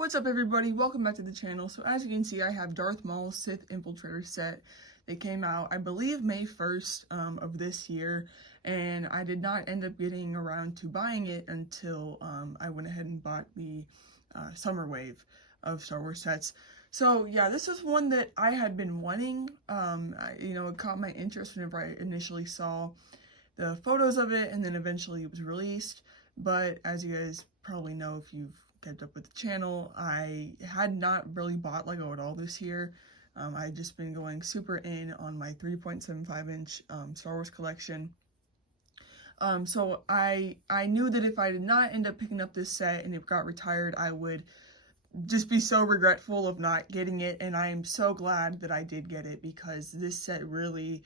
What's up, everybody? Welcome back to the channel. So as you can see, I have Darth Mauls Sith infiltrator set. They came out, I believe, May 1st of this year, and I did not end up getting around to buying it until I went ahead and bought the summer wave of Star Wars sets. So yeah, this was one that I had been wanting. It caught my interest whenever I initially saw the photos of it, and then eventually it was released. But as you guys probably know, if you've kept up with the channel, I had not really bought Lego at all this year. I had just been going super in on my 3.75-inch Star Wars collection. So I knew that if I did not end up picking up this set and it got retired, I would just be so regretful of not getting it, and I am so glad that I did get it because this set really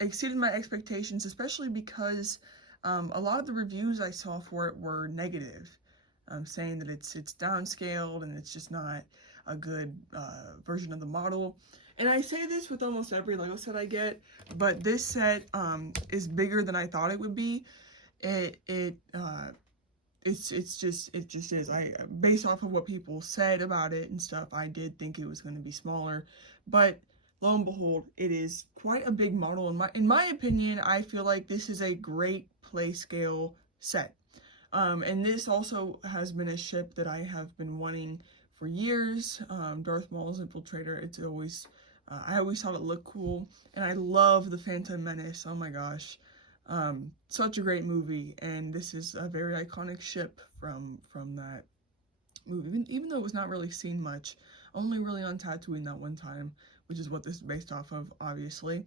exceeded my expectations, especially because a lot of the reviews I saw for it were negative, saying that it's downscaled and it's just not a good version of the model. And I say this with almost every Lego set I get, but this set is bigger than I thought it would be. It just is. Based off of what people said about it and stuff, I did think it was going to be smaller, but lo and behold, it is quite a big model. In my opinion, I feel like this is a great play scale set. And this also has been a ship that I have been wanting for years. Darth Maul's Infiltrator. It's always, I always thought it looked cool, and I love the Phantom Menace. Oh my gosh, such a great movie, and this is a very iconic ship from that movie. Even though it was not really seen much, only really on Tatooine that one time, which is what this is based off of, obviously.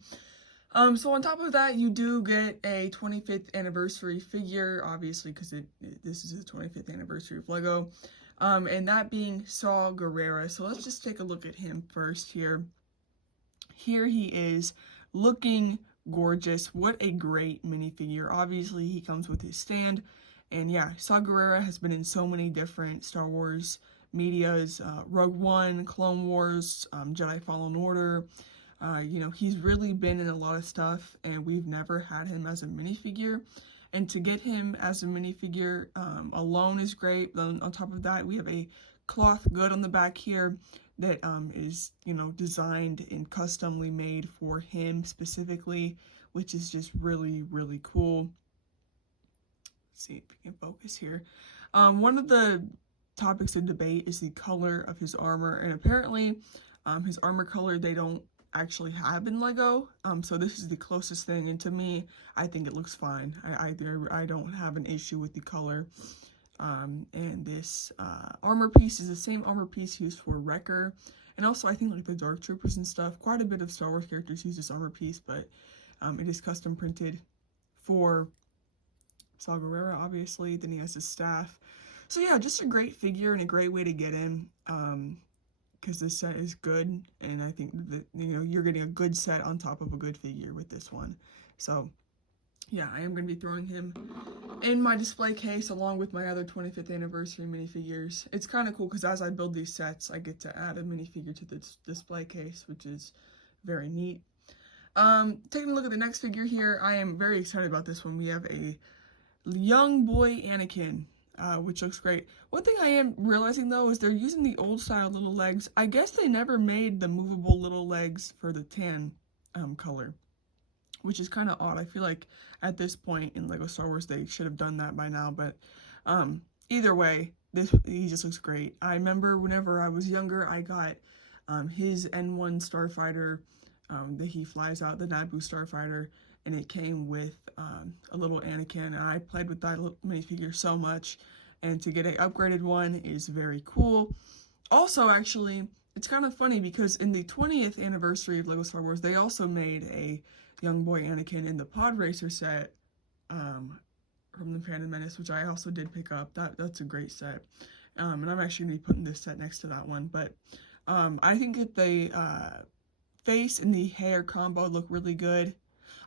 So on top of that, you do get a 25th anniversary figure, obviously, because this is the 25th anniversary of Lego, and that being Saw Gerrera. So let's just take a look at him first here. Here he is, looking gorgeous. What a great minifigure. Obviously, he comes with his stand, and yeah, Saw Gerrera has been in so many different Star Wars medias, Rogue One, Clone Wars, Jedi Fallen Order. He's really been in a lot of stuff, and we've never had him as a minifigure. And to get him as a minifigure alone is great. Then on top of that, we have a cloth good on the back here that is, designed and customly made for him specifically, which is just really, really cool. Let's see if we can focus here. One of the topics of debate is the color of his armor, and apparently his armor color they don't actually have in Lego, so this is the closest thing, and to me, I think it looks fine. I don't have an issue with the color. And this armor piece is the same armor piece used for Wrecker, and also I think like the Dark Troopers and stuff. Quite a bit of Star Wars characters use this armor piece, but it is custom printed for Saw Gerrera, obviously. Then he has his staff. So yeah, just a great figure and a great way to get in. Because this set is good, and I think that you're getting a good set on top of a good figure with this one. So yeah, I am going to be throwing him in my display case along with my other 25th anniversary minifigures. It's kind of cool because as I build these sets, I get to add a minifigure to the display case, which is very neat. Taking a look at the next figure here, I am very excited about this one. We have a young boy Anakin, which looks great. One thing I am realizing though is they're using the old style little legs. I guess they never made the movable little legs for the tan color, which is kind of odd. I feel like at this point in Lego Star Wars they should have done that by now, but either way, he just looks great. I remember whenever I was younger, I got his N1 starfighter that he flies out, the Naboo starfighter, and it came with a little Anakin, and I played with that minifigure so much, and to get an upgraded one is very cool. Also, actually, it's kind of funny because in the 20th anniversary of Lego Star Wars, they also made a young boy Anakin in the Pod Racer set from the Phantom Menace, which I also did pick up. That's a great set, and I'm actually going to be putting this set next to that one, but I think that the face and the hair combo look really good.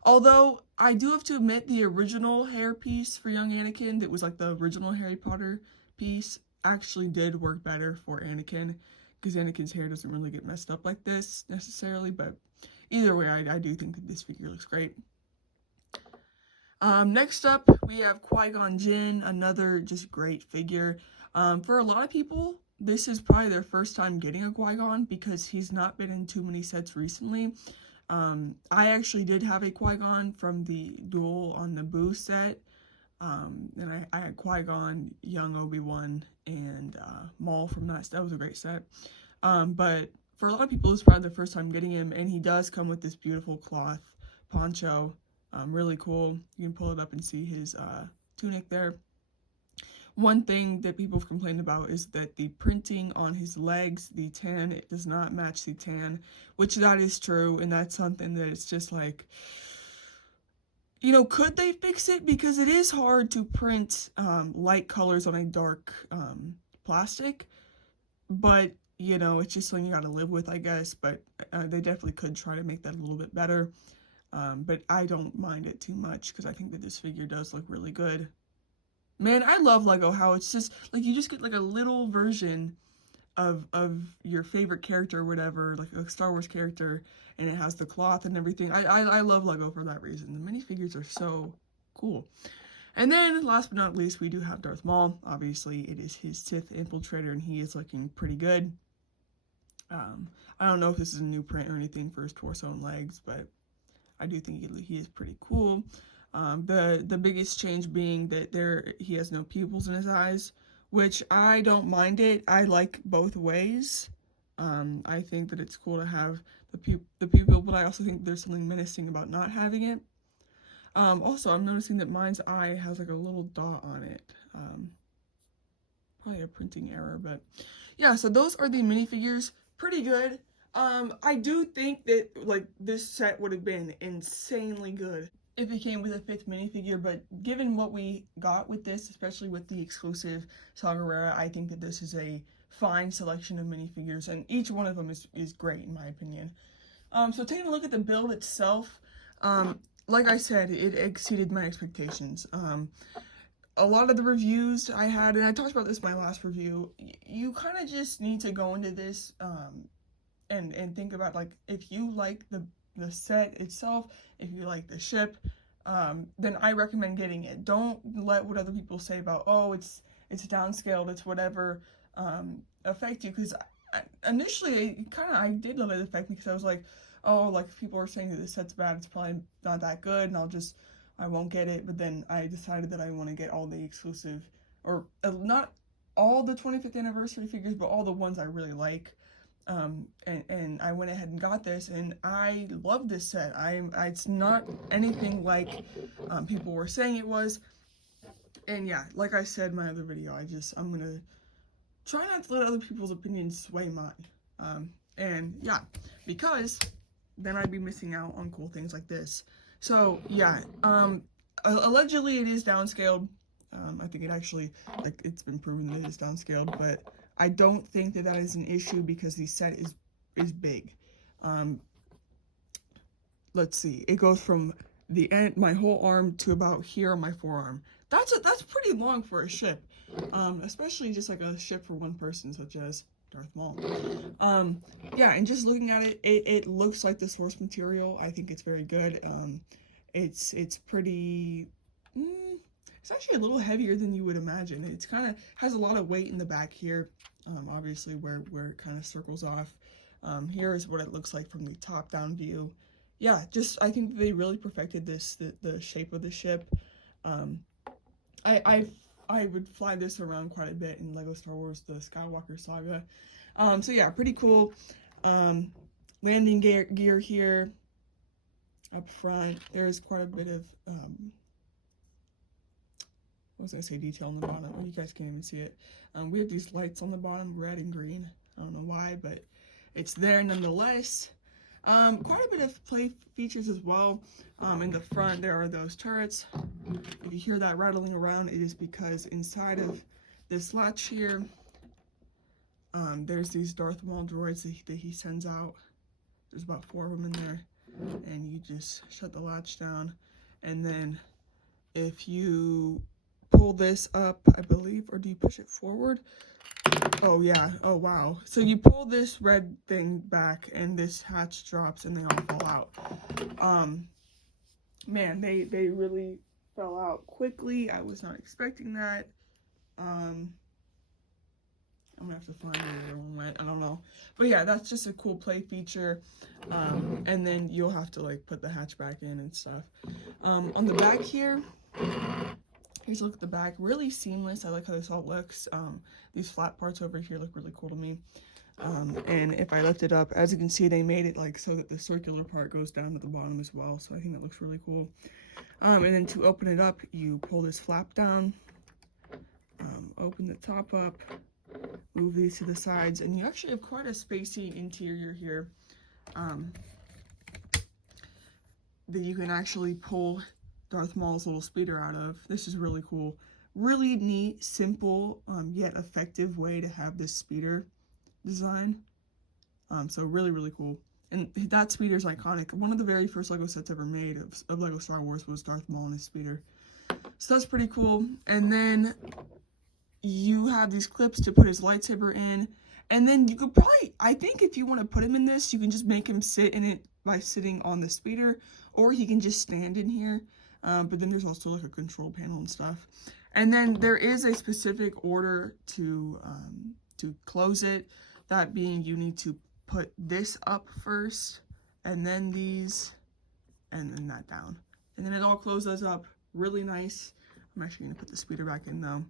Although, I do have to admit, the original hair piece for young Anakin, that was like the original Harry Potter piece, actually did work better for Anakin, because Anakin's hair doesn't really get messed up like this, necessarily, but either way, I do think that this figure looks great. Next up, we have Qui-Gon Jinn, another just great figure. For a lot of people, this is probably their first time getting a Qui-Gon because he's not been in too many sets recently. I actually did have a Qui-Gon from the Duel on Naboo set. And I had Qui-Gon, young Obi-Wan, and Maul from that. That was a great set. But for a lot of people, it's probably the first time getting him, and he does come with this beautiful cloth poncho. Really cool. You can pull it up and see his tunic there. One thing that people have complained about is that the printing on his legs, the tan, it does not match the tan, which that is true, and that's something that it's just like, you know, could they fix it? Because it is hard to print light colors on a dark plastic, but, you know, it's just something you gotta live with, I guess, but they definitely could try to make that a little bit better, but I don't mind it too much, because I think that this figure does look really good. Man, I love Lego, how it's just, like, you just get, like, a little version of your favorite character or whatever, like a Star Wars character, and it has the cloth and everything. I love Lego for that reason. The minifigures are so cool. And then, last but not least, we do have Darth Maul. Obviously, it is his Sith infiltrator, and he is looking pretty good. I don't know if this is a new print or anything for his torso and legs, but I do think he is pretty cool. The biggest change being that he has no pupils in his eyes, which I don't mind it. I like both ways. I think that it's cool to have the pupil, but I also think there's something menacing about not having it. Also, I'm noticing that mine's eye has like a little dot on it. Probably a printing error, but yeah, so those are the minifigures. Pretty good. I do think that like this set would have been insanely good if it came with a 5th minifigure, but given what we got with this, especially with the exclusive Saw Gerrera, I think that this is a fine selection of minifigures, and each one of them is great in my opinion. So taking a look at the build itself, like I said, it exceeded my expectations. A lot of the reviews I had, and I talked about this in my last review, you kind of just need to go into this and think about, like, if you like the set itself, if you like the ship, then I recommend getting it. Don't let what other people say about, oh, it's downscaled, it's whatever, affect you, because initially I did let it affect me, because I was like, oh, like, if people are saying that this set's bad, it's probably not that good, and I won't get it. But then I decided that I want to get all the exclusive, or not all the 25th anniversary figures, but all the ones I really like. And I went ahead and got this, and I love this set. It's not anything like people were saying it was. And yeah, like I said in my other video, I'm gonna try not to let other people's opinions sway mine. And yeah, because then I'd be missing out on cool things like this. So yeah, allegedly it is downscaled. I think it actually, like, it's been proven that it is downscaled, but I don't think that is an issue because the set is big. Let's see, it goes from the end, my whole arm, to about here on my forearm. That's pretty long for a ship, especially just like a ship for one person, such as Darth Maul. Yeah, and just looking at it, it looks like the source material. I think it's very good. It's pretty, it's actually a little heavier than you would imagine. It's kind of has a lot of weight in the back here, obviously where it kind of circles off. Here is what it looks like from the top down view. Yeah, just, I think they really perfected the shape of the ship. I would fly this around quite a bit in LEGO Star Wars, the Skywalker Saga. So yeah, pretty cool. Landing gear here up front. There's quite a bit of, what was I say, detail on the bottom. Oh, you guys can't even see it. We have these lights on the bottom, red and green. I don't know why, but it's there nonetheless. Quite a bit of play features as well. In the front, there are those turrets. If you hear that rattling around, it is because inside of this latch here, there's these Darth Maul droids that he sends out. There's about 4 of them in there, and you just shut the latch down, and then if you pull this up, I believe, or do you push it forward? Oh yeah, oh wow. So you pull this red thing back and this hatch drops and they all fall out. Man, they really fell out quickly. I was not expecting that. gonna have to find where the other one went. I don't know. But yeah, that's just a cool play feature. And then you'll have to like put the hatchback in and stuff. On the back here, here's a look at the back. Really seamless. I like how this all looks. These flat parts over here look really cool to me. And if I lift it up, as you can see, they made it like so that the circular part goes down to the bottom as well. So I think that looks really cool. And then to open it up, you pull this flap down, open the top up, move these to the sides, and you actually have quite a spacey interior here that you can actually pull Darth Maul's little speeder out of. This is really cool. Really neat, simple, yet effective way to have this speeder design. So really, really cool. And that speeder is iconic. One of the very first Lego sets ever made of Lego Star Wars was Darth Maul and his speeder. So that's pretty cool. And then you have these clips to put his lightsaber in. And then you could probably, I think if you want to put him in this, you can just make him sit in it by sitting on the speeder. Or he can just stand in here. But then there's also like a control panel and stuff. And then there is a specific order to close it. That being, you need to put this up first, and then these, and then that down. And then it all closes up really nice. I'm actually going to put the speeder back in though.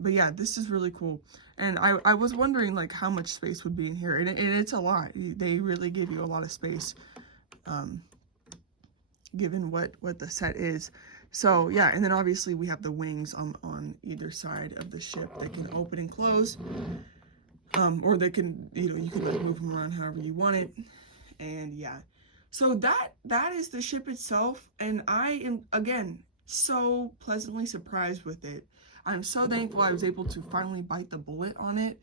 But yeah, this is really cool. And I was wondering like how much space would be in here. And it's a lot. They really give you a lot of space, given what the set is. So yeah, and then obviously we have the wings on either side of the ship that can open and close. Or they can, you can like move them around however you want it. And yeah, so that is the ship itself. And I am, again, so pleasantly surprised with it. I'm so thankful I was able to finally bite the bullet on it.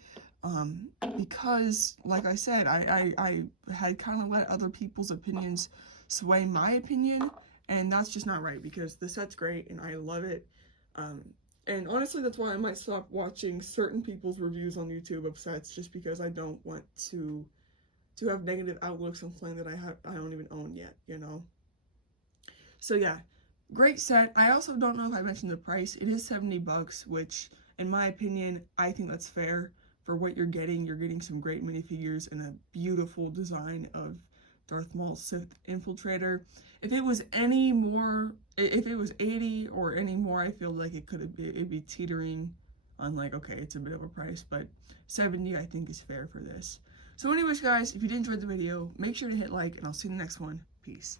Because like I said, I had kind of let other people's opinions sway my opinion. And that's just not right, because the set's great and I love it. And honestly, that's why I might stop watching certain people's reviews on YouTube of sets, just because I don't want to have negative outlooks on something that I don't even own yet, So yeah, great set. I also don't know if I mentioned the price. It is $70, which in my opinion, I think that's fair for what you're getting. You're getting some great minifigures and a beautiful design of Darth Maul's Sith infiltrator. If it was any more, if it was 80 or any more, I feel like it'd be teetering on like, okay, it's a bit of a price, but 70 I think is fair for this. So anyways, guys, if you did enjoy the video, make sure to hit like, and I'll see you in the next one. Peace.